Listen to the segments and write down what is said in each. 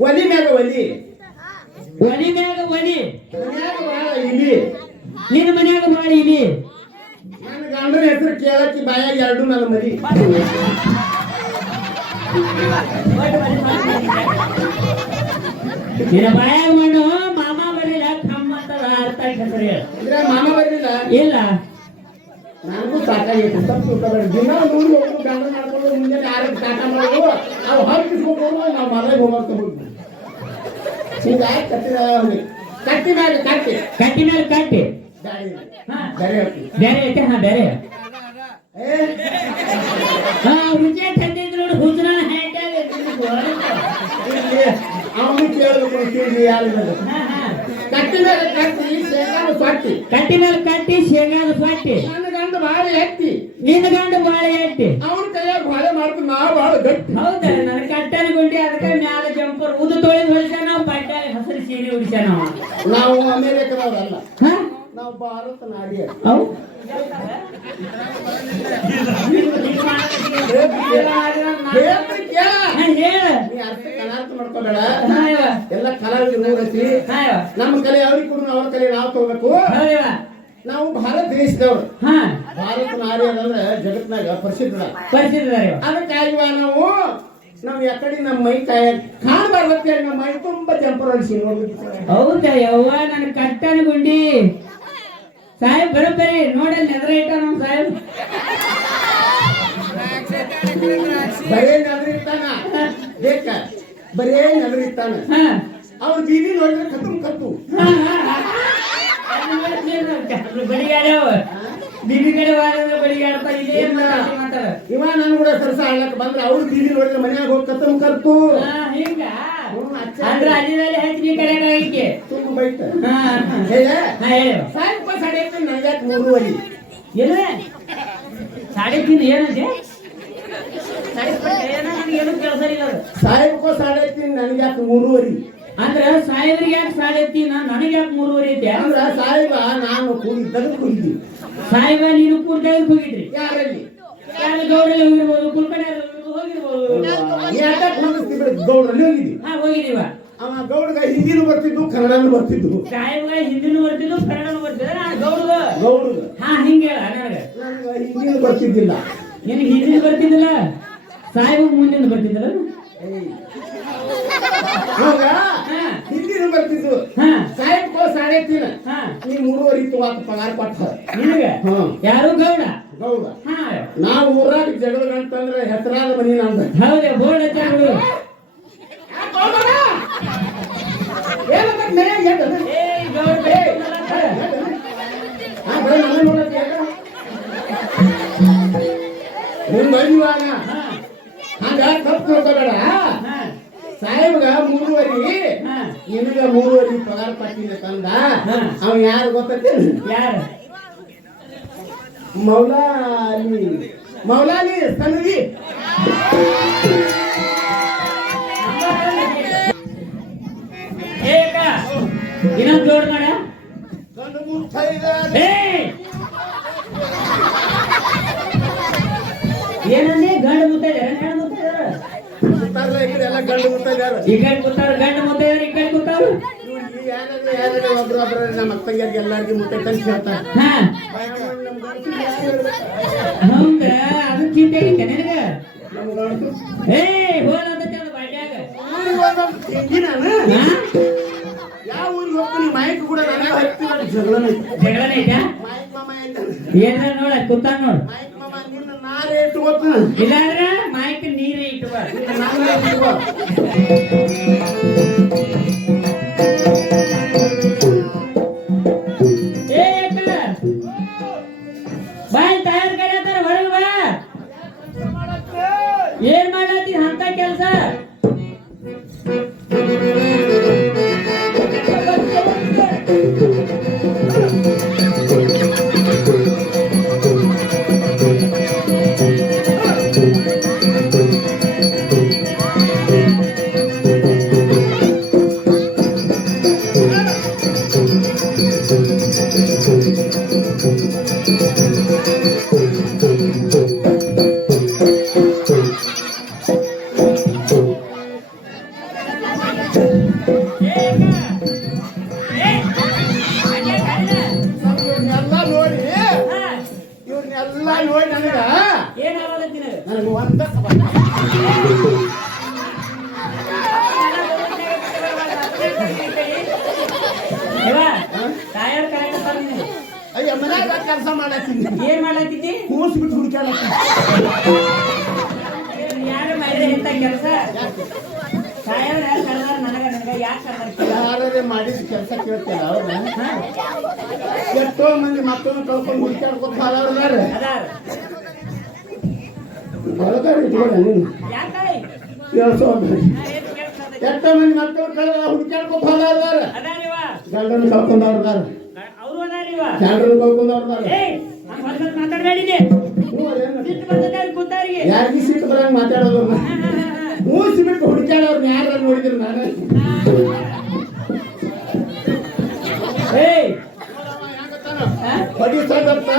ಒಲಿ ಮ್ಯಾಗ ಒಲಿ ಒಲಿ ಮ್ಯಾಗ ಒಲಿ ಮನ್ಯಾಗ ಬಾಳ ಇಲಿ ನಿನ್ನ ಮನ್ಯಾಗ ಬಾಳ ಇಲಿ ನನ್ನ ಗಂಡನ ಹೆಸರು ಕೇಳಕ್ಕೆ ಬಾಯಾಗ ಎರಡು ನನ್ನ ಮರಿ ನಿನ್ನ ಬಾಯಾಗ ಮಣ್ಣು ಮಾಮ ಬರಲಿಲ್ಲ ಕಮ್ಮ ಅಂತದ ಅರ್ಥ ಹೆಸರು ಹೇಳು ಇದ್ರೆ ಮಾಮ ಬರಲಿಲ್ಲ ಇಲ್ಲ ನನಗೂ ಸಾಕಾಗೈತೆ ತಪ್ಪು ತಿಳ್ಕೊಬೇಡ ದಿನ ನೋಡಿ ಹೋಗ್ಬೇಕು ಗಂಡ ಮಾಡ್ಕೊಂಡು ಮುಂಜಾನೆ ಆರೋಗ್ಯ ಕಾಟ ಮಾಡೋದು ಅವು ಹಾಕಿಸ್ಕೊಂಡು ನಾವು ಮನೆಗೆ ಹೋಗ್ಬೇಕು ಹೋಗ್ತೀವಿ ಹೀಗಾಗಿ ಕಟ್ಟಿದ ಕಟ್ಟಿ ಮೇಲೆ ಕಟ್ಟಿ ಕಟ್ಟಿ ಮೇಲೆ ಕಟ್ಟಿ ಗಾಡಿ ಹಾ ಬೇರೆ ಹೇಳ್ತೀವಿ ಬೇರೆ ಐತೆ ಹಾ ಬೇರೆ ಏ ಹಾ ಮುಂಚೆ ತಂದಿದ್ರು ನೋಡಿ ಹುಜನ ಅವನು ಕೇಳಬೇಕು ಕೇಳಿ ಯಾರು ಹಾ ಹಾ ಕಟ್ಟಿ ಮೇಲೆ ಕಟ್ಟಿ ಶೇಖಾನು ಸೊಟ್ಟಿ ಕಟ್ಟಿ ಮೇಲೆ ಕಟ್ಟಿ ಶೇಂಗಾದ ಪಟ್ಟಿ ನನ್ನ ಗಂಡ ಭಾಳ ಎತ್ತಿ ನಿನ್ನ ಗಂಡು ಬಾಳೆ ಎಟ್ಟಿ ಅವನ ಭಾಳ ಗಟ್ಟಿ. ಹೌದಾ? ನನ್ನ ಕಟ್ಟನ ಗುಂಡಿ ಅದಕ್ಕೆ ಮ್ಯಾಲ ಜಂಪರ್ ಉದು ತೊಳೆದು ಹೊಲಿಸ್ಯಾನ ನಾವು ಬಟ್ಟೆ ಹಸಿರು ಸೀರೆ ಉಡಿಸ್ಯಾನ ನಾವು ನಾವು ಅಮೇರಿಕದವರಲ್ಲ. ನಾವು ಭಾರತ ನಾಡಿಯ. ಯವ್ವ. ಎಲ್ಲ ಕಲಾವಿದರು. ನಮ್ಮ ಕಲೆ ಅವ್ರಿಗೆ ಕೊಡು ಅವ್ರ ಕಲೆ ನಾವು ತಗೋಬೇಕು. ನಾವು ಭಾರತ ದೇಶದವ್ರು. ಹಾ. ಭಾರತ ನಾರಿ ಅಂದ್ರೆ ಜಗತ್ನಾಗ ಪ್ರಸಿದ್ಧ ಪರಿಸ್ಥಿತಿ ಅದಕ್ಕಾಗಿ ನಾವು ನಾವು ಯಾಕಡೆ ನಮ್ಮ ಮೈ ಕಾಯ ಕಾಣಬಾರ್ದಂತೆ ನಮ್ಮ ಮೈ ತುಂಬಾ ಜಂಪರ್ ಹೊಡಿಸಿ ಹೌದಾ ಯವ್ವ ನನ್ನ ಕಟ್ಟನ ಗುಂಡಿ. ಸಾಹೇಬ್ ಬರೋಬ್ಬರಿ ನೋಡಿ ನೆದ್ರ ಇಟ್ಟ ನಮ್ ಸಾಹೇಬ್. ಬರೇ ನಗರಿರ್ತಾನ ಬೇಕ? ಬರೇ ನಗರಿರ್ತಾನ ಹಾ. ಅವ್ರ ಬೀದಿ ನೋಡಿದ್ರೆ ಕತ್ತು. ಕತ್ತು. ಬಡಿಗಾಡ್ಯಾವ ಬಿಬಿ ಕಡೆ ವಾರದ ಬಡಿಗಾಡ್ತಾ ಇದೇ ಮಾತಾಡ ಇವ ನನ್ ಕೂಡ ಸರ್ಸ ಆಡ್ಲಕ್ ಬಂದ್ರೆ ಅವ್ರ ಬೀದಿ ನೋಡಿದ್ರೆ ಮನ್ಯಾಗ ಹೋಗಿ ಕತ್ತಮ್ ಕರ್ತು ಹಿಂಗ. ಅಂದ್ರ ಅಲ್ಲಿದಲ್ಲಿ ಹಚ್ಚಿ ಕಡೆ ಆಗಿಕ್ಕೆ ತುಂಬ ಬೈತ. ಸಾಯಪ್ಪ ಸಾಡೆ ನನಗ್ಯಾಕ ಮೂರುವರಿ ಎಲ್ಲ ಸಾಡೆ ತಿನ್ ಏನಂತೆ ಸಾಡೆ ಪಟ್ಟೆ ಏನೋ ನನಗೇನು ಕೆಲಸ ಇಲ್ಲ. ಅದು. ಸಾಯಪ್ಪ ಸಾಡೆ ತಿನ್ ನನಗ್ಯಾಕ ಮೂರುವರಿ ಅಂದ್ರ ಸಾಹೇಬ್ರಿಗೆ ಯಾಕೆ ಸಾಡೆ ನಾನು ನನಗೆ ಯಾಕೆ ಮೂರುವರೆ ಐತಿ? ಅಂದ್ರ ಸಾಯಿಬ ನಾನು ಕುಂತದ ಕುಂತಿ ಸಾಹೇಬ ನೀನು ಕೂರ್ದಾಗ ಕುಗಿದ್ರಿ ಯಾರಲ್ಲಿ? ಯಾರು ಗೌಡಲ್ಲಿ ಹೋಗಿರ್ಬೋದು ಕುಲ್ಕಡೆ ಹೋಗಿರ್ಬೋದು ಗೌಡ್ರಲ್ಲಿ ಹೋಗಿದ್ವಿ ಹಾ ಹೋಗಿದೀವ ಅವ ಗೌಡಗ ಹಿಂದಿನೂ ಬರ್ತಿದ್ದು ಕನ್ನಡನು ಬರ್ತಿದ್ದು ಸಾಹೇಬ್ಗ ಹಿಂದಿನೂ ಬರ್ತಿದ್ದು ಕನ್ನಡನು ಬರ್ತಿದ್ರು ನಾ ಗೌಡ್ಗ. ಗೌಡ್ಗ. ಹಾ ಹಿಂಗೆ ಹೇಳ ನನಗೆ. ಹಿಂದಿನೂ ಬರ್ತಿದ್ದಿಲ್ಲ. ನಿನಗೆ ಹಿಂದಿನ ಬರ್ತಿದ್ದಿಲ್ಲ? ಸಾಹೇಬ ಮುಂದಿನ ಬರ್ತಿದ್ದಲ್ಲ? ಏಯ್. ಹಿಂದಿನೂ ಬರ್ತಿದ್ದು. ಹಾ. ಸಾಹೇಬ್ ಕೋ ಸಾಡೆ ತಿನ್ನ. ಹಾ. ನೀ ಮೂರುವರೆ ಆತ ಪಗಾರ ಕೊಟ್ಟ ನಿನಗೆ? ಯಾರು ಗೌಡ? ಗೌಡ. ನಾವು ಊರಾಗ ಜಗಳ ಅಂತಂದ್ರೆ ಹೆಸರಾದ ಮನಿ ನಂದ ಹೌದೇ ಬೋರ್ಡ್ ಹಚ್ಚಾರು ಏ ಗೌಡ ಹಂಗ. ತಪ್ಪು ತಿಳ್ಕೊಬೇಡ. ಹಾ ಸಾಹೇಬ್ಗ ಮೂರುವರಿ. ನಿನಗ ಮೂರುವರಿ ಪಗಾರ ಪಟ್ಟಿನ ತಂದ. ಅವ ಯಾರು ಗೊತ್ತೈತಿ ಯಾರು? ಮೌಲಾಲಿ. ಮೌಲಾಲಿ ಏಕ ಇನ್ನೊಂದು ಜೋಡ್ ಮಾಡ. ಏ ಗಂಡು ಮುತ್ತೈದಾರ ಈ ಕಡೆ ಕೂತಾರ ಗಂಡು ಮುತ್ತೈದೆ ಈ ಕಡೆ ಕೂತಾರ ಯಾರಾದ್ರೆ ಯಾರಾದ್ರೆ ಒಬ್ರು ಒಬ್ರು ನಮ್ಮ ಅಕ್ಕಂಗಿಯರಿಗೆ ಎಲ್ಲಾರ್ಗಿ ಮುತ್ತೈತೆ ಅಂತ ಹೇಳ್ತಾರೆ. ಹಾ. ನಮ್ಮ ಗಂಡಸ್ರು ಯಾರು ಹೇಳ್ಬೇಕು? ಹೌದ ಅದು ಚಿಂತೆ ಐತೆ ನಿನಗ? ಏ ಹೋಲ ಅಂತ ಚಂದ ಬಾಡ್ಯಾಗ ಊರಿಗೆ ಹೋಗ್ಬೇಕು. ಹಾ? ಯಾವ ಊರಿಗೆ ಹೋಗ್ತೀನಿ? ಮೈಕ್ ಕೂಡ ನನಗೆ ಹತ್ತಿರ ಜಗಳನೇ ಜಗಳನ ಐತಾ? ಮೈಕ್ ಮಾಮ. ಏನ್ರ ನೋಡ ಕೂತಾನ ನೋಡ್. ಮೈಕ್ ನಾರೇ ಇಟ್ಕೋತೀನಿ ಇಲ್ಲಾಂದ್ರ ಮಾಯ್ಕ ನೀರೇ ಇಟ್ಟು ಬಾ ಮಾಡಿದ ಕೆಲಸ ಕೇಳ್ತಿಲ್ಲ ಅವ್ರನ್ನ ಎಷ್ಟೋ ಮಂದಿ ಮಕ್ಕಳನ್ನ ಕಳ್ಕೊಂಡು ಹುಡುಕಾಡ್ಕೊತ ಇಟ್ಕೊಳ್ಳ ಯಾಕೆ ಕೇಳ್ಸೋ ಎಷ್ಟೋ ಮಂದಿ ಮಕ್ಕಳು ಕಳೆದ ಹುಡುಕಾಡ್ಕೊತ ಹಾಳಾಡ್ದಾರ. ಅದಾರಿವ ಗಂಡನ ಕಳ್ಕೊಂಡವ್ರದಾರ ಅವರು ಅದಾರಿವ ಗಂಡನ ಕಳ್ಕೊಂಡವ್ರದಾರ ಏಯ್ ನಾನು ಹೊರಗೆ ಮಾತಾಡಬೇಡಿದೆ ಸಿಟ್ಟು ಬರ್ತದೆ ಅವ್ರ ಕೂತಾರಿಗೆ. ಯಾರಿಗೆ ಸಿಟ್ಟು ಬರಂಗ ಮಾತಾಡೋದು ಮೂಸಿ ಬಿಟ್ಟು ಹುಡುಕ್ಯಾಡವ್ರನ್ನ ಯಾರು ನೋಡಿದ್ರು ನಾನು? ಏಯ್ ಹಾ? ಹೊಡಿ ಸದತ್ತ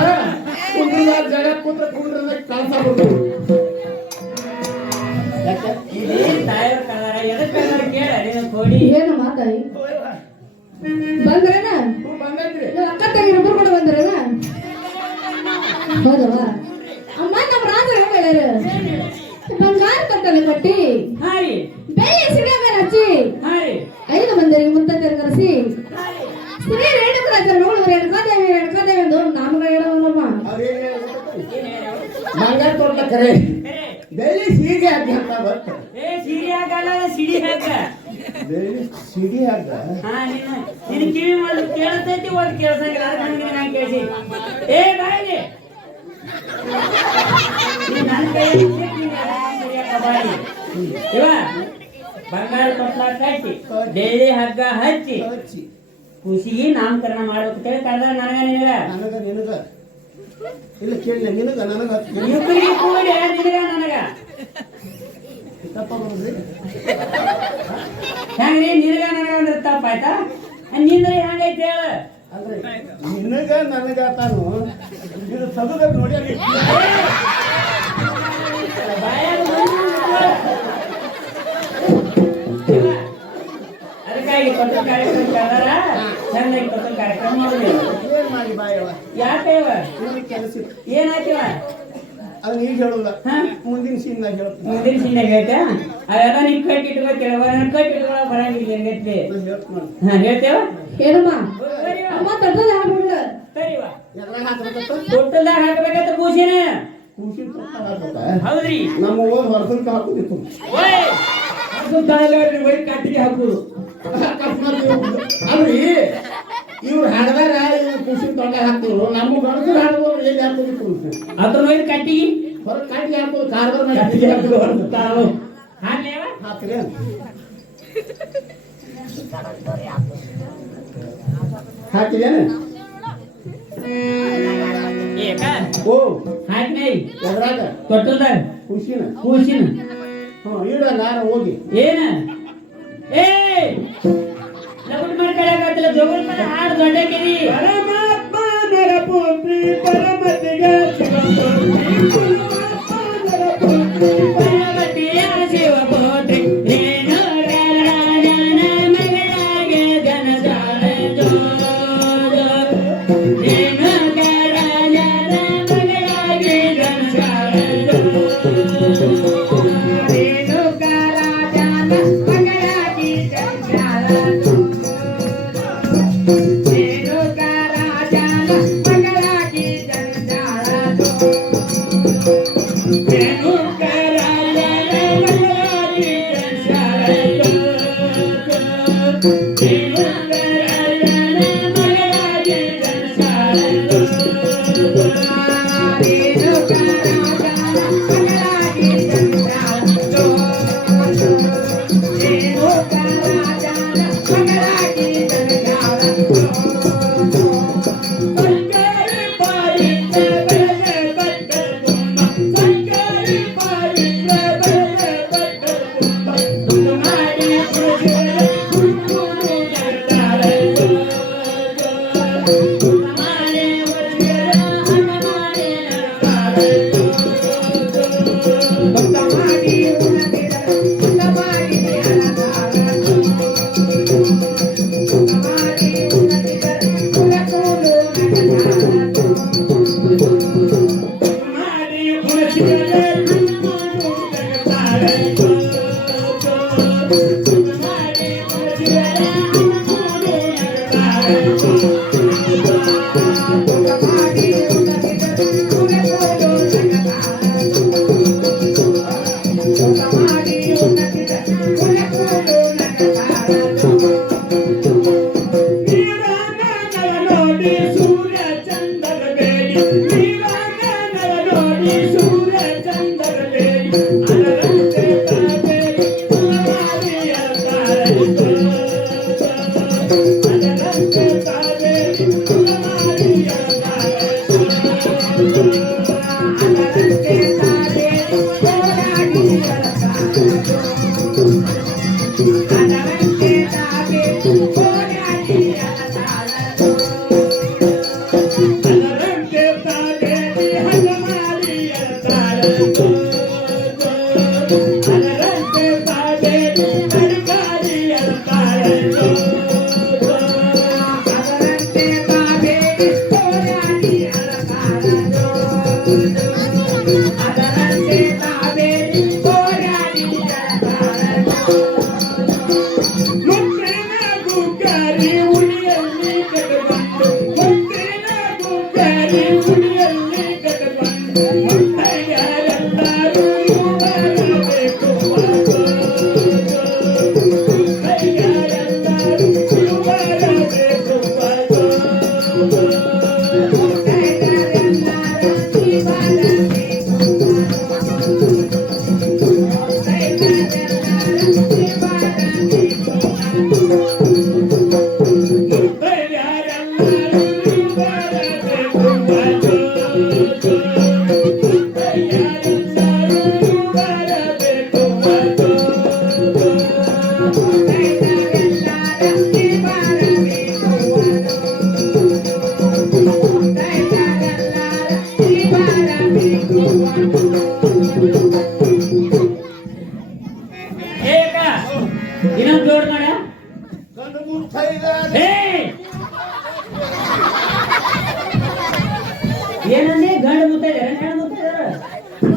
ಕುಂದ್ರ ಜಗ ಕೂತ್ರ ಕುಂದ್ರ ಕಳಸ ಬಿಟ್ಟು ಯಾಕೆ ಇಲ್ಲಿ ಟಯರ್ ಕಲರ ಎದಕ್ಕೆ ಕಲರ ಕೇಳ ನೀನು ಕೋಡಿ ಏನು ಮಾತಾಡಿ ಬಂದ್ರೇನ ಹ್ಞೂ ಬಂದೈತ್ರಿ ನೀವು ಅಕ್ಕ ತಂಗಿರು ಕೂಡ ಬಂದ್ರೇನ ಹೌದವಾ ಅಮ್ಮ ನಮ್ಮ ರಾಜ ಹೇಳ್ಯಾರ ಬಂಗಾರ ಕಟ್ಟಲೆ ಕಟ್ಟಿ ನಾಮಕರಣ ಮಾಡ್ಬೇಕು ಹೇಳಿ ಕರೆದ ನನಗ ನಿನಗ. ನನಗ ನಿನಗ. ಇಲ್ಲ ಕೇಳಿಲ್ಲ ನಿನಗ ನನಗ ಇಬ್ಬರಿಗೆ ಕೂಡಿ ನಿನಗ? ನನಗ ತಪ್ಪ ಬರೋದ್ರಿ ಹೆಂಗ್ರಿ ನಿನಗ ನನಗ ಅಂದ್ರೆ ತಪ್ಪಾಯ್ತಾ ನಿಂದ್ರೆ ಹೆಂಗೈತಿ ಹೇಳ. ಅಂದ್ರೆ ನಿನಗ ನನಗ ತಾನು ಇದು ತೆಗೆದ ನೋಡಿ ಅಲ್ಲಿ ಬಾಯಾಗ ಬಂದು ನಿಂತ್ಕೊಳ್ಳ. ಅದಕ್ಕಾಗಿ ಕೊಟ್ಟ ಕಾರ್ಯಕ್ರಮ ಕರೆದಾರ ಚಂದಾಗಿ ಕೊಟ್ಟ ಕಾರ್ಯಕ್ರಮ ಏನ್ ಮಾಡಿ ಬಾಯವ ಯಾಕೆ ನಿನಗೆ ಕೆಲಸ ಇತ್ತು. ಏನಾಯ್ತಿವ ಅದನ್ನ ಈಗ ಹೇಳಲ್ಲ ಮುಂದಿನ ಹೇಳ್ತೀನಿ. ಮುಂದಿನ ಸಿಂದಾಗ ಹೇಳ್ತಾ ಅವೆಲ್ಲ ನೀನ್ ಕಟ್ಟಿ ಇಟ್ಕೊಳ್ಳೋ ಬರಂಗಿಲ್ಲ ಹೆಂಗೈತಿ. ಹಾ ಹೇಳ್ತೇವ ಸರಿವಾ ಅಮ್ಮ ತಟ್ಟದ ಹಾಕ್ಬಿಡ್ಲ. ಸರಿವಾ? ತೊಟ್ಟಲ್ದಾಗ ಹಾಕಬೇಕಂತ? ಹೌದ್ರಿ. ನಮ್ಮ ಓದ್ ಹೊರಸಲ್ಕ ಹಾಕುದಿತ್ತು ಓಯ್! ಅದು ತಾಯಿಗಾರ್ರಿ ಬರೀ ಕಟ್ಟಿಗೆ ಹಾಕುದು. ಅಕಸ್ಮಾತ್ ಇವ್ರು- ಅಲ್ರಿ? ಇವ್ರು ಹಾಡದಾರ ಇವ್ರು ಕೂಸಿನ ತೊಟ್ಟ ಹಾಕ್ತಿವ್ರು. ನಮ್ಮ ಗಣಸರು ಹಾಡ್ದವ್ರು ಹಾಕ್ತೀವಿ ಹಾಕೋದಿತ್ತು ಅದ್ರ ಮೇಲೆ ಕಟ್ಟಿಗೆ ಹೊರ ಕಟ್ಟಿಗೆ ಹಾಕೋದು ಕಾರ್ಬಾರ್ ಮೇಲೆ ಕಟ್ಟಿಗೆ ಹಾಕೋದು ಹಾಕ್ರಿ ಹಾಕಿದೇನು ಓ. ಹಾಕ್ನೈ ಎದ್ರಾಗ? ತೊಟ್ಟದ ಖುಷಿನ ಕೂಸಿನ. ಹ್ಞೂ ಇಡ ನಾನು ಹೋಗಿ. ಏನ? ಏ! ಲಗುಟ್ ಮಾಡ್ಕೊಳಕತ್ತಿಲ್ಲ ಜೋಗುಲ್ ಮೇಲೆ ಹಾಡು ದೊಡ್ಡಕಿರಿ ಪರಮಾತ್ಮನರ ಪುತ್ರಿ ಪರಮತಿಗ ಪರ್ವತಿಯ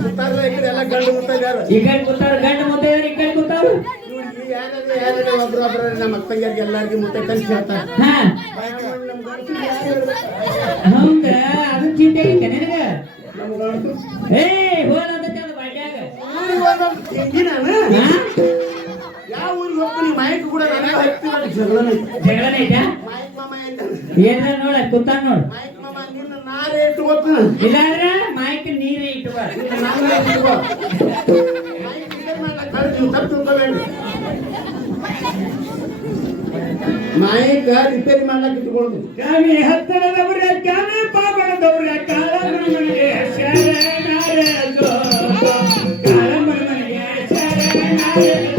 ಮುತ್ತಾರಲ್ಲ ಈ ಕಡೆ ಎಲ್ಲ ಗಂಡು ಮುತ್ತೈದಾರ ಈ ಕಡೆ ಕೂತಾರ ಗಂಡು ಮುತ್ತೈದಾರ ಈ ಕಡೆ ಕೂತಾರ? ಇವ್ರಿಗೆ ಯಾರಾದ್ರೆ ಯಾರಾದ್ರೆ ಒಬ್ರು ಒಬ್ರು ನಮ್ಮ ಅಕ್ಕಂಗಿಯರಿಗೆ ಎಲ್ಲಾರ್ಗಿ ಮುತ್ತೈ ಕಲಿಸಿ ಹೇಳ್ತಾರೆ? ಹೌದ ಅದು ಚಿಂತೆ ಐತೆ ನಿನಗ? ಏ ಹೋಲಂತ ಚಂದ ಬಾಟ್ಯಾಗ ಯಾವ ಊರಿಗೆ ಹೋಗ್ತೀನಿ? ಮೈಕ್ ಕೂಡ ನನಗೆ ಹತ್ತಿರ ಜಗಳನ ಐತಿ. ಜಗಳನ ಐತಾ. ಮೈಕ್ ಮಾಮ ನೋಡ ಕೂತಾನ ನೋಡ್. ಮೈಕ್ ನಾರೇ ಇಟ್ಕೋತ ಇಲ್ಲಾಂದ್ರ ಮಾಯ್ಕ ನೀರೇ ಇಟ್ಟುವ ನಾರೇ ಇಟ್ಕೋ ಮೈಕ್ ಇದೇ ಮಾಡ್ಲಕ್ ಕಳ್ದ್ ನೀವು ತಪ್ಪು ತಿಳ್ಕೊಬೇಡ್ರಿ ಮೈಕ್ ರಿಪೇರಿ ಮಾಡ್ಲಕ್ ಇಟ್ಕೊಳ್ಳೋದು ಕಾಮಿ ಹತ್ತರದವರ ಕಾಮಿ ಪಾಪಣದವರ ಕಾಳಮನಿಗೆ ಶರಣಾರೆಂದು ಕಾಳಮನಿಗೆ ಶರಣಾರೆಂದು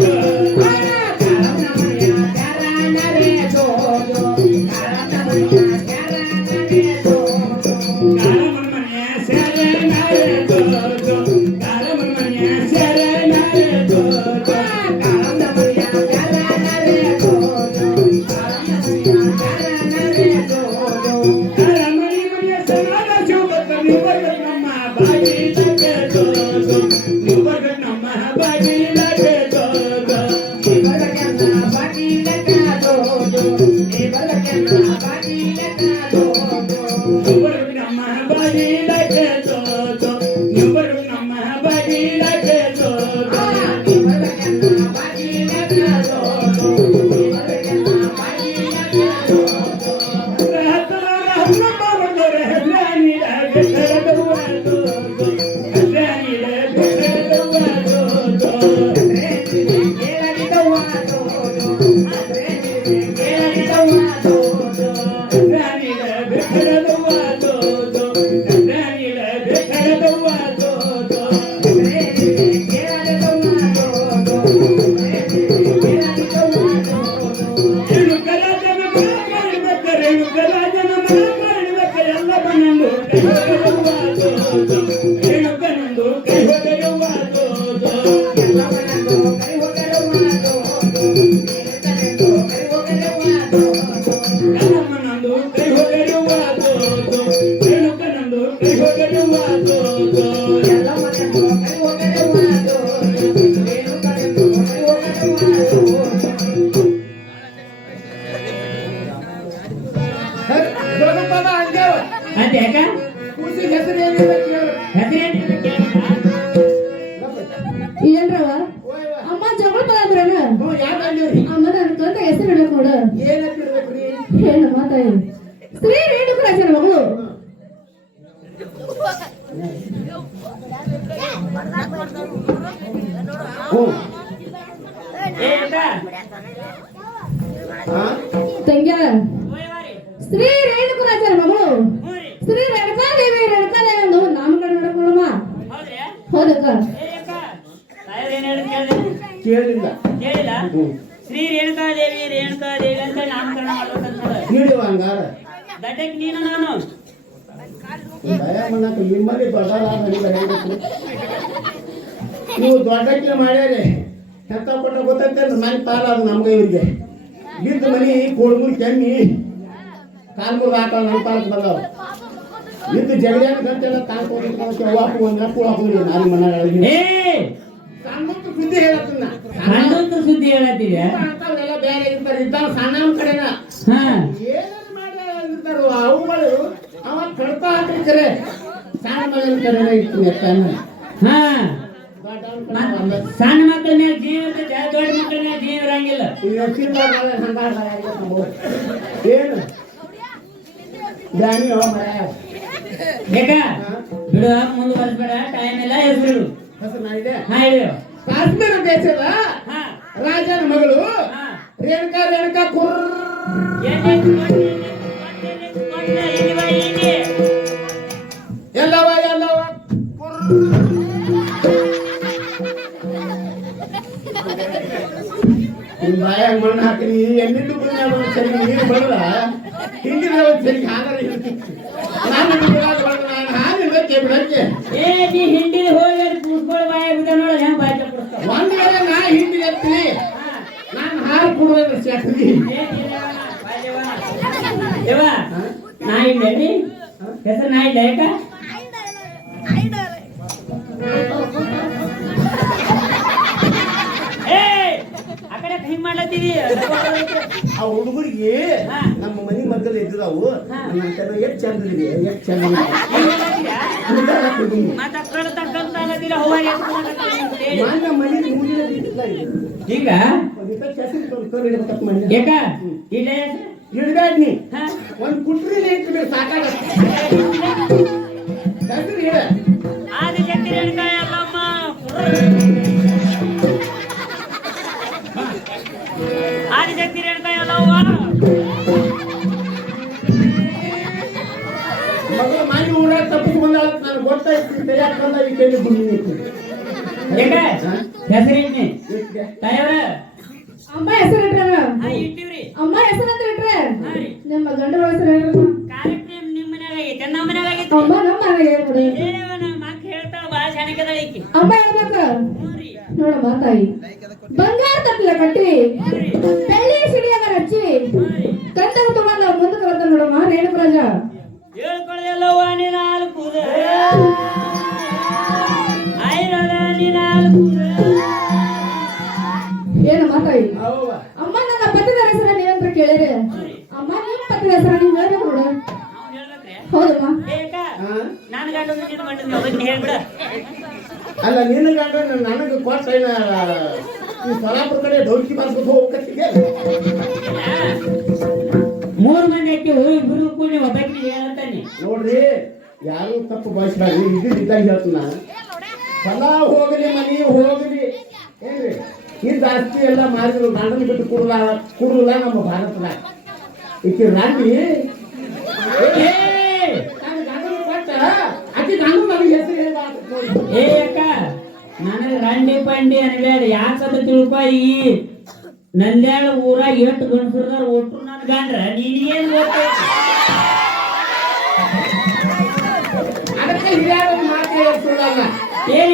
ಏನ್ರವ ಓಯ್ ವಾ. ಅಮ್ಮ ಜಗಳ ಬಂದ್ರನ ಹ್ಞೂ, ಯಾಕ್ ಅಂದಿರಿ? ಅಮ್ಮ ನನ್ ಕಲ್ತ ಹೆಸರು ಇಡಕ್ ನೋಡ ಏನ್ ಹತ್ತಿರ್ಬೇಕ್ರಿ? ಹೇಳಮ್ಮ ತಾಯಿ ಕೋಡ್ಮುರಿ ಕೆಮ್ಮಿ. ಕಾಲ್ಮುರು ಹಾಕ ನನ್ನ ಪಾಲಕ್ ಬಂದವ ಬಿದ್ದು ಜಗಲಿಯನ್ನ ಗಂಟೆಲ್ಲ ತಾಳ್ಕೊಂಡು ಅವ್ವಾಕು ಒಂದು ನಪ್ಪು ಹಾಕೋರಿ ನಾನು ಮನೆ ಏ! ಸಣ್ಣಕ್ಕೆ ಸುದ್ದಿ ಹೇಳತ್ತನ್ನ ಸಣ್ಣಂತ ಸುದ್ದಿ ಹೇಳತ್ತೀವಿ ಅಂತವೆಲ್ಲ ಬೇರೆ ಇರ್ತಾರೆ ಇದ್ದಾವ ಸಣ್ಣ ಕಡೆನ. ಹಾ. ಏನೇನ್ ಮಾಡ್ಯಾರ ಅವುಗಳು ಅವ ಕಡ್ತ ಹಾಕಿರ್ತಾರೆ ಸಣ್ಣ ಮಗನ ಕಡೆನ ಇರ್ತೀನಿ ಎತ್ತಾನ ಹಾ. ಸಣ್ಣ ಮಕ್ಕಳ ಮೇಲೆ ಜೀವ ಇರ್ತೈತೆ ದೊಡ್ಡ ಮಕ್ಕಳ ಮೇಲೆ ಜೀವ ಇರಂಗಿಲ್ಲ ಏನು ದಾನಿ ಅವ ಮರ ಬೇಕ ಬಿಡು ಮುಂದುವರಿಸ್ಬೇಡ ಟೈಮ್ ಇಲ್ಲ ಹೆಸರು ರಾಜನ ಮಗಳು ರೇಣುಕಾ ರೇಣುಕಾ ಕುರ್. ಎಲ್ಲವ ಎಲ್ಲವ ಕುರ್ ನಿಮ್ ಬಾಯಾಗ ಮಣ್ಣು ಹಾಕ್ರಿ ಎಣ್ಣಿದ್ದು ಬಂದ ಸರಿ ನೀರು ಬಡಲ್ಲ ಹಿಂದಿನ ಸರಿ ಹಾಗಾದ್ರೆ ಇರ್ತಿತ್ತು. ನಾನು ಬಿಡಕ್ಕೆ ಏ ನೀ ಹಿಂಡಿ ಹೋಗಿ ಕೂತ್ಕೊಳ್ಳಿ ಬಾಯ ಬಿಡ ನೋಡ ಹೆಂಗ್ ಬಾಯ್ ಕೊಡ್ತಾವ ಒಂದ್ ವೇಳೆ ನಾ ಹಿಂದಿ ಎತ್ತೀನಿ. ನಾನು ಹಾಲು ಕೊಡುವ ಸೆಟ್ರಿ ಯಾಕ ಇಲ್ಲ? ಇಡ್ಬ್ಯಾಡ್ ನೀ? ಒಂದ್ ಕುಟ್ರಿಲಿ ಇಟ್ಬಿಡು ಸಾಕಾಗ ಆದಿಶಕ್ತಿ ರೇಣುಕಾ ಯಲ್ಲಮ್ಮ. ಆದಿಶಕ್ತಿ ರೇಣುಕಾ ಯಲ್ಲವ್ವ. ಮಗಳು ಮನೆ ಊರ ತಪ್ಪಿಸ್ಕೊಂಡ ನನಗೆ ಗೊತ್ತಾಯ್ತು ತಲೆಯಾಗ ಬಂದ ಈ ಕೈಲಿ ಅಮ್ಮ ನನ್ನ ಪತಿದ ಹೆಸರ ನೀವಂತ ಕೇಳಿರಿ. ಅಮ್ಮ ನಿಮ್ಮ ಪತಿದ ಹೆಸರ ನೀವು ಹೇಳ್ಬೇಕು ನೋಡು? ಹೌದಮ್ಮ? ನಾನ್ ಗಂಡ ಅದನ್ನ ಹೇಳ್ಬಿಡ. ಅಲ್ಲ ನಿನ್ನ ಗಂಡ ನನಗೆ ಕೊಟ್ಟ ಈ ಸೊಲಾಪುರ ಕಡೆ ಡೌಲ್ಕಿ ಬರ್ಸ್ಕೊತ ಹೋಗ್ಬೇಕಂತಿದ್ದೆ ಮೂರು ಮಂದಿ ಅಕ್ಕಿ ಹೋಗಿ ಗುರು ಕೂಡಿ ಒಬ್ಬಾಕಿ ಹೇಳ್ತಾನೆ ನೋಡ್ರಿ ಯಾರು ತಪ್ಪು ಭಾಷೆದಾಗ ಇದು ಇದ್ದಂಗೆ ಹೇಳ್ತೀನಿ ನಾನು. ಹೊಲ ಹೋಗಲಿ ಮನಿ ಹೋಗಲಿ. ಏನ್ರಿ? ಈ ಜಾಸ್ತಿ ಎಲ್ಲ ಮಾಡಿದ್ರು ಗಂಡನ ಬಿಟ್ಟು ಕುಡ್ಲ ಕುಡ್ಲ ನಮ್ಮ ಭಾರತದಾಗ ಈಕಿ ರಾಣಿ ಏ ನಾನು ಗಂಡನ ಕೊಟ್ಟ ಆಕಿ ಗಂಡ ನನಗೆ ಹೆಸರು ಹೇಳ್ಬಾರ್ದು ಏ ಅಕ್ಕ ನನಗೆ ರಂಡಿ ಪಂಡಿ ಅನ್ಬೇಡ ಯಾಕಂತ ತಿಳ್ಕೊ ಈ ನಂದ್ಯಾಳ ಊರಾಗ ಎಷ್ಟು ಗಂಡಸರ್ದಾರ ಒಟ್ಟು ನನ್ ಗಂಡ್ರ ನೀನೇನ್ ಗೊತ್ತೈತಿ ಅದಕ್ಕೆ ಹಿರಿಯರು ಮಾತು ಹೇಳ್ತಿರಲ್ಲ ಏನ್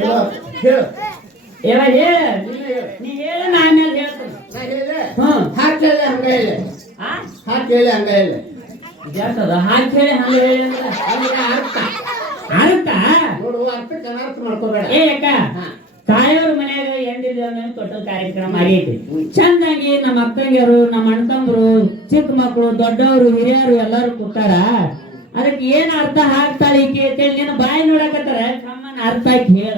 ಹೇಳು ಎಲ್ಲ ಹೇಳ ನೀನೇ ಹೇಳು ನೀ ಹೇಳ ನಾ ಆಮೇಲೆ ಹೇಳ್ತೀನಿ. ನಾ ಹೇಳಿದೆ ಹ್ಮ್. ಹಾಕಿ ಹೇಳಿ ಹಂಗ ಹೇಳಿ? ಹಾಕಿ ಹೇಳಿ ಹಂಗ ಹೇಳಿ? ಜಾತದ ಹಾಕಿ ಹೇಳಿ ಹಂಗ ಹೇಳಿ ಅಂದ್ರೆ ಅಂದ್ರೆ ಅರ್ಥ. ಅರ್ಥ? ನೋಡು ಅರ್ಥಕ್ಕೆ ಅನರ್ಥ ಮಾಡ್ಕೋಬೇಡ. ಏ ಅಕ್ಕ ಹಾ. ತಾಯಿಯವ್ರ ಮನ್ಯಾಗ ಕಾರ್ಯಕ್ರಮ ಆಗೈತಿ ಚಂದಾಗಿ ನಮ್ಮ ಅಕ್ಕಂಗಿಯರು ನಮ್ಮ ತಮ್ಮರು ಚಿಕ್ಕ ಮಕ್ಕಳು ದೊಡ್ಡವರು ಹಿರಿಯರು ಎಲ್ಲರೂ ಕೂತಾರ. ಅದಕ್ಕೆ ಏನ್ ಅರ್ಥ ಹಾಕ್ತಾಳೆ ಈಕೆ ಅಂತೇಳಿ ನೀನು ಬಾಯಿ ನೋಡಕತ್ತಾರ? ಅರ್ಥ ಹಾಕಿ ಹೇಳ.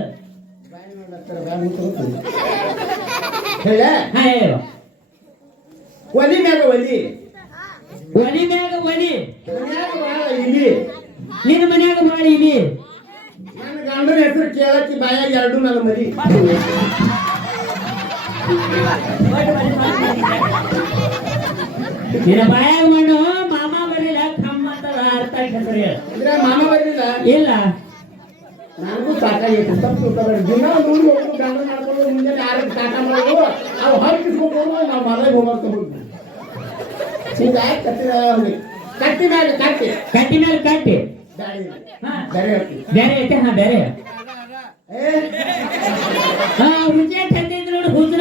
ಹೇಳ? ಹೇಳು. ಒಲಿ ಮ್ಯಾಗ ಒಲಿ. ಒಲಿ ಮ್ಯಾಗ ಒಲಿ. ಮನ್ಯಾಗ ಬಾಳ ಇಲಿ. ನಿನ್ನ ಮನ್ಯಾಗ ಬಾಳ ಇಲ್ಲಿ ನನ್ನ ಗಂಡನ ಹೆಸರು ಕೇಳಕ್ಕೆ ಬಾಯಾಗ ಎರಡು ನನ್ನ ಮದಿ ನಿನ್ನ ಬಾಯಾಗ ಮಣ್ಣು ಮಾಮ ಬರಲಿಲ್ಲ ಕಮ್ಮ ಅಂತ ಅರ್ಥ ಆಯ್ತು ಮಾಮ ಬರಲಿಲ್ಲ? ಇಲ್ಲ. ನನಗೂ ಸಾಕಾಗೈತೆ ತಪ್ಪು ತಿಳ್ಕೊಬೇಡ ದಿನ ನೋಡಿ ಹೋಗ್ಬೇಕು ಗಂಡ ಮಾಡ್ಕೊಂಡು ಮುಂಜಾನೆ ಆರೋಗ್ಯ ಕಾಟ ಮಾಡೋದು ಅವು ಹರಕಿಸ್ಕೊಂಡು ನಾವು ಮರಳಿಗೆ ಹೋಗ್ಬೇಕು ಹೋಗ್ತೀವಿ ಹೀಗಾಗಿ ಕಟ್ಟಿದ ಕಟ್ಟಿ ಮ್ಯಾಗ ಕಟ್ಟಿ ಕಟ್ಟಿ ಮೇಲೆ ಕಟ್ಟಿ ಗಾಡಿ ಹಾ ಬೇರೆ ಹೇಳ್ತೀವಿ ಬೇರೆ ಐತೆ ಹಾ ಬೇರೆ ಏ ಹಾ ರುಚಿ ತಂದಿದ್ರು ನೋಡಿ ಹುಜ್ರ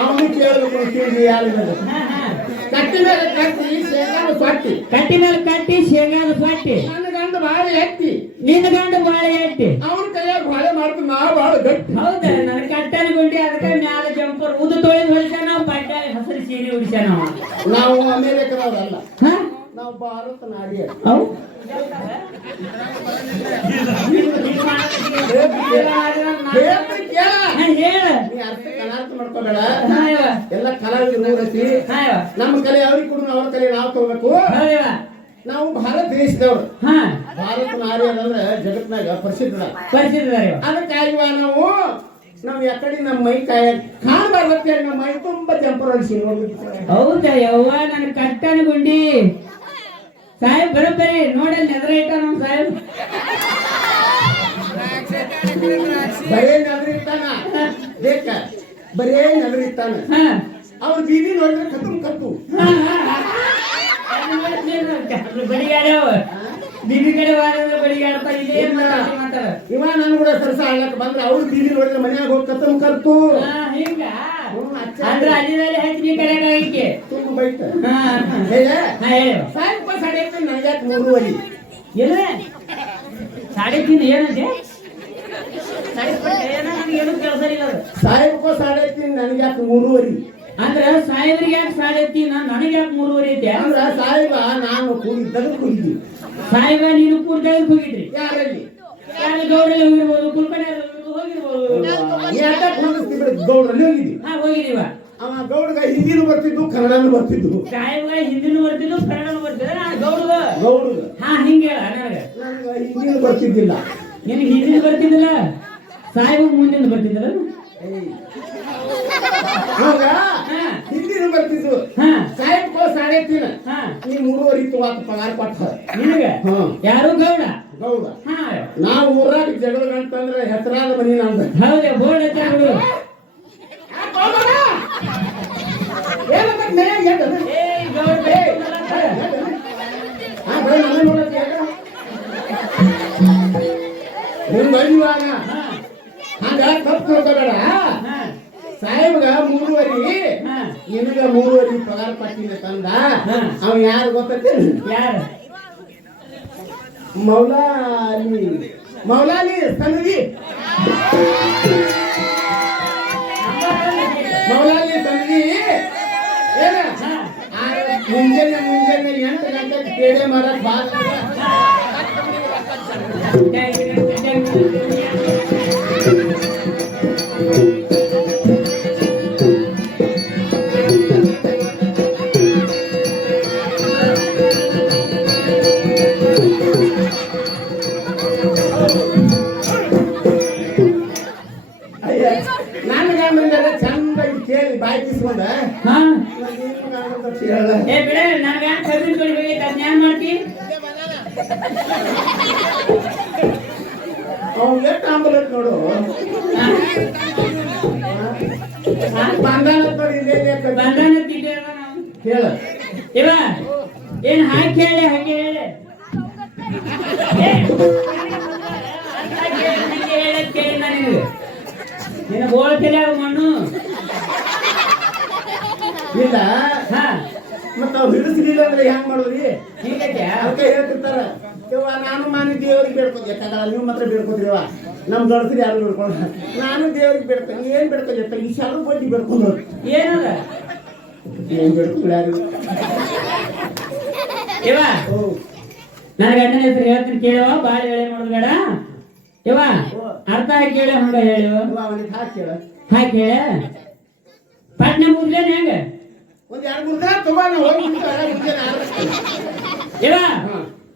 ಅವನು ಕೇಳಬೇಕು ಕೇಳಿ ಯಾರು ಹಾ ಹಾ ಕಟ್ಟಿ ಮೇಲೆ ಕಟ್ಟಿ ಶೇಂಗಾನು ಕಟ್ಟಿ ಕಟ್ಟಿ ಮೇಲೆ ಕಟ್ಟಿ ಶೇಂಗಾದ ಕಟ್ಟಿ ನನ್ನ ಗಂಡ ಬಾಳೆ ಎತ್ತಿ. ನಿನ್ನ ಗಂಡ ಬಾಳೆ ಎತ್ತಿ. ಅವನ ಕೈಯಾಗ ಬಾಳೆ ಮಾಡ್ತು ನಾ ಬಾಳ ಗಟ್ಟಿ. ಹೌದಾ ನನ್ನ ಕಟ್ಟನ ಗುಂಡಿ ಅದಕ್ಕೆ ಮ್ಯಾಲ ಜಂಪರ್ ಉದು ತೊಳೆದು ಹೊಲಿಸ್ಯಾನ ನಾವು ಬಡ್ಡ ಹಸಿರು ಸೀರೆ ಉಡಿಸ್ಯಾನ ನಾವು. ನಾವು ಅಮೇರಿಕದವ್ರಲ್ಲ. ನಾವು ಭಾರತ ನಾಡಿಯ. ಹೇಳ ಅನರ್ಥ ಮಾಡ್ಕೋಬೇಡ. ಎಲ್ಲ ನೂರಸಿ ಹಾ ನಮ್ಮ ಕಲೆ ಅವ್ರಿಗೆ ಕೊಡು ಅವ್ರ ಕಲೆ ನಾವು ತಗೋಬೇಕು ನಾವು ಭಾರತ ದೇಶದವ್ರು. ಹಾ. ಭಾರತ ನಾರಿ ಅಂದ್ರೆ ಜಗತ್ನಾಗ ಪ್ರಸಿದ್ಧ ಪರಿಸ್ಥಿತಿ ಅದಕ್ಕಾಗಿ ನಾವು ನಾವು ಯಾಕಡೆ ನಮ್ಮ ಮೈ ಕಾಯ ಕಾಣಬಾರ್ದು ನಮ್ಮ ಮೈ ತುಂಬಾ ನೋಡ್ಬೇಕು ಹೌದಾ ಯವ್ವ ನನ್ನ ಕಟ್ಟನ ಗುಂಡಿ. ಸಾಹೇಬ್ ಬರೋಬ್ಬರಿ ನೋಡಲ್ ನೆದ್ರ ಇಟ್ಟ ನಮ್ ಸಾಹೇಬ್. ಬರೇ ನಗರಿರ್ತಾನ ಬೇಕ? ಬರೇ ನಗರಿರ್ತಾನ ಹಾ. ಅವ್ರ ಬೀದಿ ನೋಡಿದ್ರೆ ಕತ್ತು ಕತ್ತು ಬಿಬಿ ಕಡೆ ವಾರದ ಬಡಿಗಾಡ್ತಾ ಇದೇ ಮಾತಾಡ ಇವ ನಾನು ಕೂಡ ಸರ್ಸ ಆಳಕ್ ಬಂದ್ರೆ ಅವ್ರ ಬೀದಿ ನೋಡಿದ್ರೆ ಮನ್ಯಾಗ ಹೋಗಿ ಕರ್ತು ಹಿಂಗ? ಅಂದ್ರೆ ಅಲ್ಲಿನಲ್ಲಿ ಅಂದ್ರ ಅಲ್ಲಿದಲ್ಲಿ ಹಚ್ಚಿ ನೀ ಕಡೆ ಆಗಕ್ಕೆ ತುಂಬ ಬೈತ. ಹೇಳ? ಸಾಯಂಕ ಸಾಡೆ ಮೂರುವರೆ? ಇಲ್ಲ ಸಾಡೆ ತಿನ್ ಏನಂತೆ? ಸಾಯಂಕ ಸಾಡೆ ತಿನ್ ನನಗೆ ಯಾಕೆ ಮೂರುವರಿ? ಅಂದ್ರ ಸಾಹೇಬ್ರಿಗೆ ಯಾಕೆ ಸಾಡೆ ತಿನ್ನ ನನಗೆ ಯಾಕೆ ಮೂರುವರಿ ಐತಿ ಅಂದ್ರ ಸಾಹೇಬ ನಾನು ಕೂಡಿದ್ದಾಗ ಕೂಗಿದ್ವಿ ಸಾಹೇಬ ನೀನು ಕೂಡಿದಾಗ ಹೋಗಿದ್ರಿ ಯಾರಲ್ಲಿ? ಯಾರು ಗೌಡಲ್ಲಿ ಹೋಗಿರ್ಬೋದು ಕುಲ್ಕರ್ಣಿಯಲ್ಲಿ ಹೋಗಿರ್ಬೋದು ಗೌಡ್ರಲ್ಲಿ ಹೋಗಿದ್ವಿ ಹಾ ಹೋಗಿದೀವ ಅವ ಗೌಡಗ ಹಿಂದಿನೂ ಬರ್ತಿದ್ದು ಕನ್ನಡನು ಬರ್ತಿದ್ದು ಸಾಹೇಬ ಹಿಂದಿನೂ ಬರ್ತಿದ್ದು ಕನ್ನಡನು ಬರ್ತಿದ್ದು ನಾನು ಗೌಡಗ. ಗೌಡಗ. ಹಾ ಹಿಂಗೆ ಹೇಳ ನನಗೆ. ನನಗೆ ಹಿಂದಿನೂ ಬರ್ತಿದ್ದಿಲ್ಲ. ನಿನಗೆ ಹಿಂದಿನ ಬರ್ತಿದ್ದಿಲ್ಲ? ಸಾಹೇಬ ಮುಂದಿನ ಬರ್ತಿದ್ದಲ್ಲ ಅವಾಗ ಹಿಂದಿನೂ ಬರ್ತಿದ್ದು ಸಾಡೆ ತಿನ್ ಹಾ ನೀ ಮೂರುವರೆ ಪಗಾರ ಕೊಟ್ಟ ನಿನಗೆ ಯಾರು ಗೌಡ ಗೌಡ ಹಾ ನಾವು ಊರಾಗ ಜಗಳ ಅಂತಂದ್ರೆ ಹೆಸರಾದ ಮನಿ ನಂದ ಹೌದೇ ಬೋರ್ಡ್ ಹಂಗ ತಪ್ಪು ತಿಳ್ಕೊಬೇಡ ಹಾ ಸಾಹೇಬ್ಗ ಮೂರುವರಿ ಹಾ ನಿನಗ ಮೂರುವರಿ ಪಗಾರ ಪಟ್ಟಿನ ತಂದ ಹಾ. ಅವ ಯಾರು ಗೊತ್ತೈತಿ ಯಾರು ಮೌಲಾಲಿ ಮೌಲಾಲಿ ಸನದಿ ಮೌಲಾಲಿ ಸನದಿ ಏನ ಹಾ ಆ ಮುಂಜಾನೆ ಮುಂಜಾನೆ ಎಂಟು ಗಂಟೆಗೆ ಪೇಡೆ ಮಾರಕ್ ಬಾ ಯಾರು ನಾನು ದೇವ್ರಿಗೆ ಬಿಡ್ತೇನೆ ಏನ್ ಬೇಡ್ಕೋತಿ ಈ ಸಾಲು ಬಡ್ಡಿ ಬಿಡ್ಕೊಂಡು ಏನದ? ಏನು ಬೇಡ್ಕೊಂಡು ಯಾರು? ಇವ ಓ ನನ್ನ ಗಂಡನ ಹೆಸರು ಹೇಳ್ತೀನಿ ಕೇಳೋ ಬಾಳ ಹೇಳಿ ಮಾಡೋದು ಬೇಡ ಇವ ಅರ್ಥ ಹಾಕಿ ಕೇಳ ಹಂಗ ಹೇಳು. ಅವನಿಗೆ ಹಾಕಿ ಹೇಳ ಹಾಕಿ ಹೇಳ ಪಟ್ನ ಮುಗ್ಲೇನ್ ಹೆಂಗ? ಒಂದ್ ಎರಡು ಮೂರು ದಿನ ತಗೋ ನಾವು ಹೋಗಿ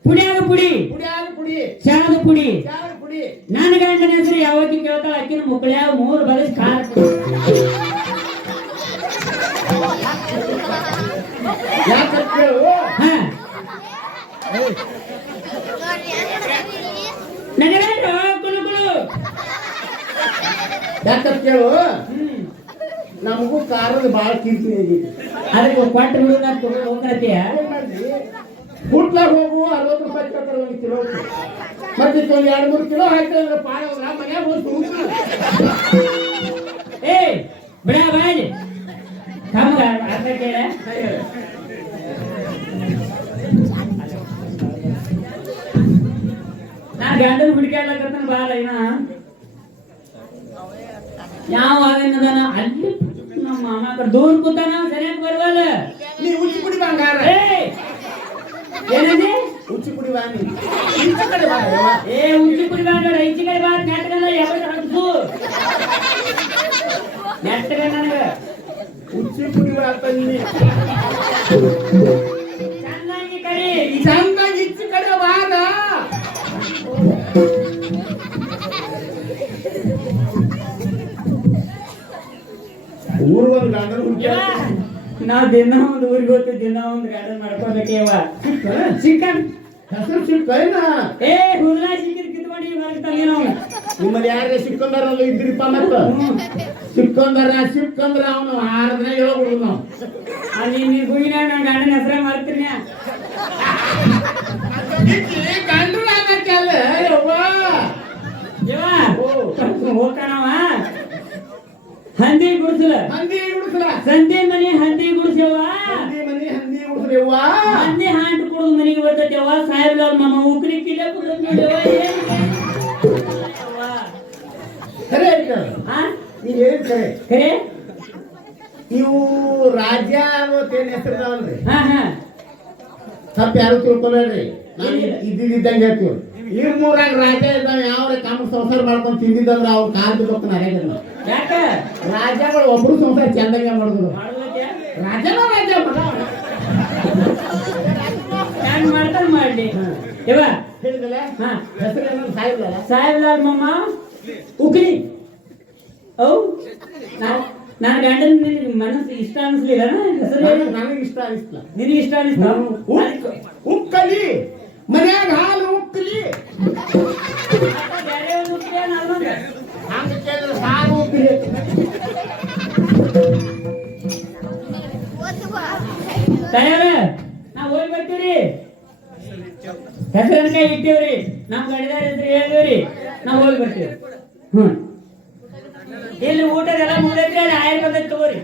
ಪುಡಿ ಪುಡಿ. ಪುಡಿ ಪುಡಿ. ಯಾವ ಪುಡಿ. ನನ್ನ ಗಂಡನ ಹೆಸರು ಯಾವತ್ತಿ ಕೇಳ್ತಾಳ ಅಕ್ಕಿನ ಮುಕ್ಕಳ್ಯಾವ ಮೂರು ಬದಸ್ ಖಾರ ಯಾಕಂತ ಕೇಳು? ನಮಗೂ ಕಾರದ ಬಾಳ ಕೀರ್ತಿ ಅದಕ್ಕೆ ಕೊಟ್ಟು ಬಿಡು ನಾನು ಹೋಗ್ತೀಯ ಹುಟ್ಲಾಗ ಹೋಗು ಅರವತ್ತು ರೂಪಾಯಿ ಕೊಡ್ತಾರೆ ಒಂದು ಕಿಲೋ ಮತ್ತೆ ಒಂದು ಎರಡು ಮೂರು ಕಿಲೋ ಹಾಕಿದ್ರೆ ಪಾಡ ಮನ್ಯಾಗ ಹೋಗಿ ತುಳ್ಸ್ರು. ಏ ಬಿಡ ಬಾಯ್ ಕಮ್ಗ ಅರ್ಥ ಕೇಳ. ನಾ ಗಂಡನ ಹುಡುಕ್ಯಾಡ್ಲಕತ್ತಾನ ಬಾರ ಇನ್ನ. ಯಾವ ಅವೇನದಾನ ಅಲ್ಲಿ ನಮ್ಮ ಮಾಮ ಆ ಕಡೆ ದೂರ ಕೂತಾನ ಸರಿಯಾಗಿ ಬರ್ವಲ್ಲ. ನೀ ಉಚ್ಚಿ ಕುಡಿ ಬಂಗಾರ. ಏ ಏನಂದಿ ಉಚ್ಚಿ ಕುಡಿ ಬಾ ನೀ ಈಚೆ ಕಡೆ ಬಾ ಯವ್ವ. ಏ ಉಚ್ಚಿ ಕುಡಿ ಬೇಡ ಈಚೆ ಕಡೆ ಬಾ ನೆಟ್ಗಲ್ಲ ಯಾವಾಗ ಹಡ್ಸು ನೆಟ್ಗ ನನಗ ಉಚ್ಚಿ ಕುಡಿ ಬಾ ಅಂತ ನೀ ಚೆನ್ನಾಗಿ ಕರಿ ಚಂದಾಗಿ ಈಚೆ ಕಡೆ ಬಾರ ಊರು ಒಂದು ಗಂಡನ ಹುಡುಕಿ ಯವ್ವ, ನಾವ್ ದಿನ ಒಂದ್ ಊರಿಗೆ ಹೋಗ್ತೀವಿ ದಿನ ಒಂದ್ ಗಾರ್ಡನ್ ಮಾಡ್ಕೋಬೇಕೇವ ಚಿಕನ್ ಹೆಸರು ಸಿಕ್ಕೈನ ಏ ಹುಲ್ಲ ಸಿಕ್ಕಿದ್ ಕಿತ್ಕೊಂಡು ಬರ್ತಾನೆ ನಾವು ನಿಮ್ಮಲ್ಲಿ ಯಾರೇ ಸಿಕ್ಕಂದಾರ ಅದು ಇದ್ರಿಪ್ಪ ಮತ್ತ? ಸಿಕ್ಕಂದಾರ ಸಿಕ್ಕಂದ್ರ ಅವನು ಆರನೇ ಹೇಳ್ಬಿಡು ನಾವು. ಅಲ್ಲಿ ನೀನ್ ಗುಯಿನ ನನ್ನ ಗಂಡನ ಹೆಸರೇ ಮಾಡ್ತೀನಿ ಗಂಡ್ರು ಅನ್ನಕ್ಕಲ್ಲ ಯವ್ವ ಯವ್ವ ಹೋಗ್ತಾನವ ಹಂದಿ ಗುಡ್ಸಲ. ಹಂದಿ ಉಡ್ಸಲ ಸಂತೆ ಮನೆ ಹಂದಿ ಗುಡ್ಸವ ಹಂದಿ ಮನಿ ಹಂದಿ ಉಡ್ಸ್ರಿ ಯವ್ವ ಹಂದಿ ಹಾಂಟ್ ಕುಡಿದು ಮನೆಗೆ ಬರ್ತೈತೆವ ಸಾಹೇಬ್ಲ ಮಾಮ ಉಕ್ರಿ ಕಿಲೆ ಕುಡಿದ್ವ ಖರೆ ಐತೆ ಆ? ನೀವ್ ಹೇಳಿದ್ ಖರೆ ಖರೆ ಇವು ರಾಜ್ಯ ಅನ್ನೋತೇನ್ ಹೆಸರಿದಾವಲ್ರಿ ಹಾ ಹಾ. ತಪ್ಪ ಯಾರು ತಿಳ್ಕೊಬೇಡ್ರಿ ನಾನು ಇದ್ದಿದ್ದಂಗೆ ಹೇಳ್ತೀವಿ ಈ ಮೂರಾಗ ರಾಜ ಇದ್ದಾವ ಯಾವ ಕಾಮ ಸಂಸಾರ ಮಾಡ್ಕೊಂಡು ತಿಂದಿದ್ದಂದ್ರೆ ಅವ್ರ ಕಾಲ್ ಬಿದ್ದೋಗ್ತ ಯಾಕ? ರಾಜಗಳು ಒಬ್ರು ಸಂಸಾರ ಚಂದಂಗೆ ಮಾಡಿದ್ರು. ರಾಜನ ರಾಜ ಮಗ. ಮಾಡ್ತಾರೆ ಮಾಡ್ಲಿ? ಹೇಳಿದಲ್ಲ ಹಾ. ಹೆಸರು ಏನಂತ ಸಾಯಿಲ್ಲ ಸಾಹೇಬ್ಲಾಲ್ ಮಾಮ ಉಕ್ರಿ ಔ? ನಾನ್ ನನ್ನ ಗಂಡನ ನಿನಗೆ ಮನಸ್ಸು ಇಷ್ಟ ಅನಿಸ್ಲಿಲ್ಲ ಹೆಸರು ನನಗೆ ಇಷ್ಟ ಅನಿಸ್ಲ ನಿನಗೆ ಇಷ್ಟ ಅನಿಸ್ತಾ ಉಕ್ಕಲಿ. ಮನ್ಯಾಗ ಹಾಲು ಅಲ್ವಂದ? ಹಂಗ ಕೇಳಿದ್ರೆ ಹಾಲು ಉಕ್ಕಲಿ ತಯಾರ ನಾವ್ ಹೋಗಿ ಕೈ ಇಟ್ಟಿವ್ರಿ. ನಮ್ ಗಡಿದಾರ ಹೆಸರು ಹೇಳಿವ್ರಿ. ನಾವ್ ಹೋಗಿ ಬರ್ತೀವಿ. ಹ್ಮ್. ಇಲ್ಲಿ ಊಟದೆಲ್ಲ ಮುಗಿದ್ರಿ ಅಲ್ಲಿ ಆಯರ್ ಬಂದೈತಿ ತಗೋರಿ.